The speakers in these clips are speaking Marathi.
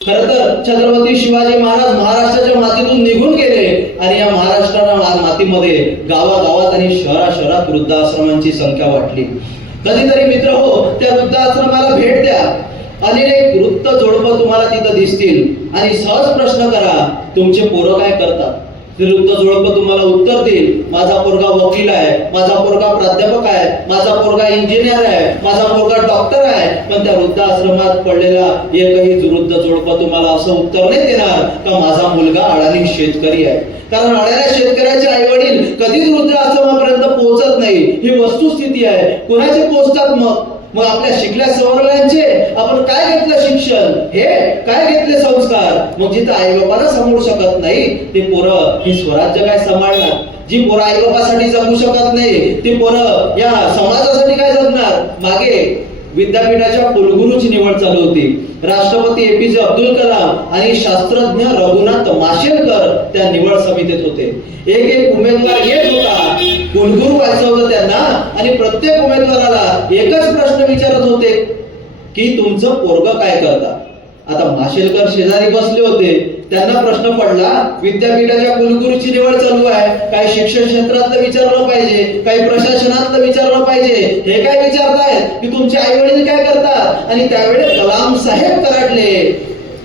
खर तर छत्रपती शिवाजी महाराज महाराष्ट्राच्या मातीतून निघून गेले आणि या महाराष्ट्राच्या मातीमध्ये गावागावात आणि शहरा शहरात वृद्धाश्रमांची संख्या वाटली कधीतरी मित्र हो त्या वृद्धाश्रमाला भेट द्या. अनेक वृत्त जोडपं तुम्हाला तिथं दिसतील. आणि सहज प्रश्न करा तुमचे पोरं काय करतात? ते जोडप तुम्हाला उत्तर देईल. माझा पोरगा वकील आहे माझा पोरगा प्राध्यापक आहे माझा पोरगा इंजिनियर आहे माझा पोरगा डॉक्टर आहे. पण त्या वृद्धाश्रमात पडलेला एकही वृद्ध जोडप तुम्हाला असं उत्तर नाही देणार का माझा मुलगा अडाणी शेतकरी आहे. कारण अडाण्या शेतकऱ्याचे आई वडील कधीच वृद्धाश्रमापर्यंत पोहोचत नाही. ही वस्तुस्थिती आहे. कोणाचे पोहोचतात मग? मग आपल्या शिकल्या सवरल्यांचे आपण काय घेतलं शिक्षण? हे? काय घेतले संस्कार? मग जिथं आई बाबाला समोर शकत नाही ते पोरं हे स्वराज्य काय सांभाळणार? जी पोरं आई बाबासाठी जगू शकत नाही ती पोरं या समाजासाठी काय जगणार? मागे विद्यापीठाच्या कुलगुरूची निवड चालू होती. राष्ट्रपती एपीजे अब्दुल कलाम आणि शास्त्रज्ञ रघुनाथ माशेलकर त्या निवड समितीत होते. एक एक उमेदवार येत होता. कुलगुरू व्हायचं होतं त्यांना आणि प्रत्येक उमेदवाराला एकच प्रश्न विचारत होते की तुमचं पोरग काय करता? आता माशेलकर शेजारी बसले होते. त्यांना प्रश्न पडला विद्यापीठाच्या कुलगुरूची निवड चालू आहे काही शिक्षण क्षेत्रातलं विचारलं पाहिजे काही प्रशासनातलं विचारलं पाहिजे हे काय विचारतायत? की तुमचे आई वडील काय करतात? आणि त्यावेळेस कलाम साहेब कराडले.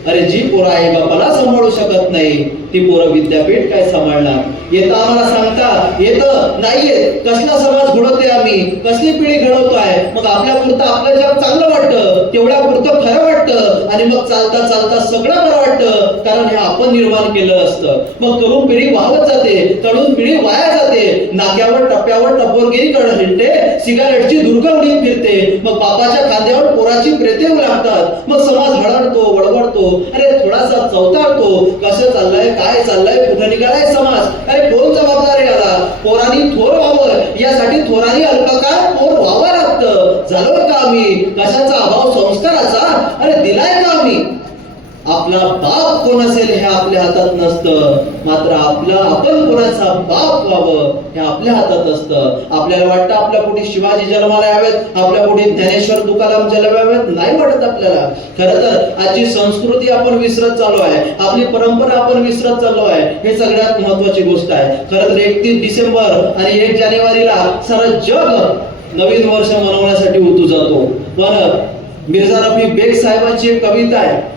अरे जी पोरं आई बापाला सांभाळू शकत नाही ती पोरं विद्यापीठ काय सांभाळणार? येतं आम्हाला सांगता येतं नाहीये कसला समाज घडवते आम्ही? कसली पिढी घडवतोय? मग आपल्या पुरतं आपलं जग चांगलं वाटतं तेवढ्या आणि मग चालता चालता सगळं बरं वाटतं. कारण हे आपण निर्माण केलं असतं. मग तरुण पिढी वाहत जाते. तरुण पिढी वाया जाते. नाक्यावर टप्प्यावर टपोरगिरी करत हिंडते. सिगारेटची दुर्गवणी फिरते. मग बापाच्या खांद्यावर पोराची प्रेते लागतात मग समाज हडवतो वळवडतो अरे थोडासा चवताळतो कसं चाललंय काय चाललंय कुठं निघालाय समाज? अरे कोण जबाबदार आहे याला? पोरांनी थोर व्हावं. यासाठी थोरांनी अल्पकाळ पोर व्हावं लागतं. झालं का आम्ही? कशाचा अभाव संस्काराचा अरे दिलाय का आम्ही आपला बाप कोण असेल हे आपल्या हातात नसतं. मात्र आपला आपण कोणाचा बाप व्हावं हे आपल्या हातात असतं. आपल्याला वाटतं आपल्या कुठे शिवाजी जन्माला यावेत आपल्या कुठे ज्ञानेश्वर तुकाराम जन्मावेत नाही वाटत आपल्याला. खरं तर आजची संस्कृती आपण विसरत चालू आहे. आपली परंपरा आपण विसरत चाललो आहे. हे सगळ्यात महत्वाची गोष्ट आहे. खरं तर एकतीस डिसेंबर आणि एक जानेवारीला सारं जग नवीन वर्ष मनवण्यासाठी उतू जातो. पण मिर्झा रफी बेग साहेबांची एक कविता आहे.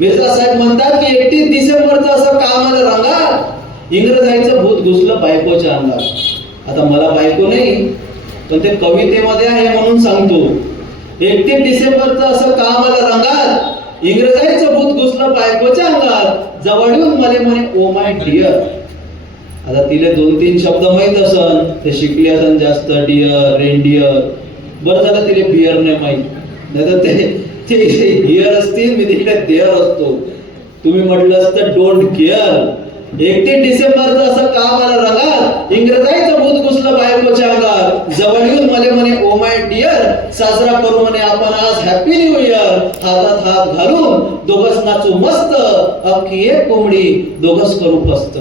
मिर्झा साहेब म्हणतात की एकतीस डिसेंबरचं असं काम आलं रंगात इंग्रजाईचं भूत घुसलं बायकोच्या अंगात आता मला बायको नाही पण ते कवितेमध्ये आहे म्हणून सांगतो. एकतीस डिसेंबरचं असं काम आलं रंगात इंग्रजाईचं भूत घुसलं बायकोच्या अंगात जवळ येऊन मला म्हणे ओ माय डिअर. आता तिले दोन तीन शब्द माहीत असन. ते शिकले असन जास्त डिअर रेनडिअर बरं झालं तिले बिअर नाही माहीत. नाही तर ते ते हिअर असतील मी तिकडे देअर असतो. तुम्ही म्हटलं असतं डोंट केअर एकतीस डिसेंबरचं असं का मला रंगात इंग्रजाईचं भूत घुसलं बायकोच्या अंगात जवळ येऊन मला म्हणे ओ माय डिअर साजरा करू म्हणे आपण आज. हॅपी न्यू इयर हातात हात घालून दोघस नाचू मस्त. अख्खी एक कोंबडी दोघस करू फस्त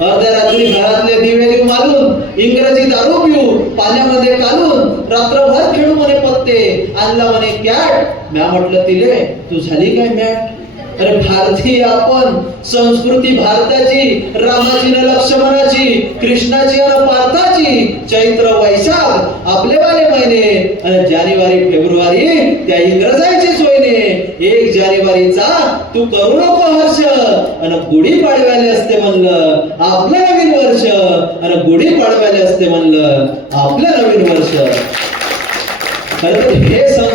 अर्ध्या रात्री घरातले दिवे मारून इंग्रजी दारू पिऊ पाण्यामध्ये काढून रात्रभर खेळू म्हणे पत्ते आणला म्हणे कॅट म्या म्हटलं तिले तू झाली काय मॅट अरे भारतीय आपण संस्कृती भारताची रामाची न लक्ष्मणाची कृष्णाची न पार्थाची चैत्र वैशाख आपले वाले महिने आणि जानेवारी फेब्रुवारी त्या इंग्रजांची जानेवारीचा तू करू नको हर्ष. आणि गुढी पाडव्याले असते म्हणलं आपलं नवीन वर्ष. आणि गुढी पाडव्याले असते म्हणलं आपलं नवीन वर्ष. खरं हे संस्कार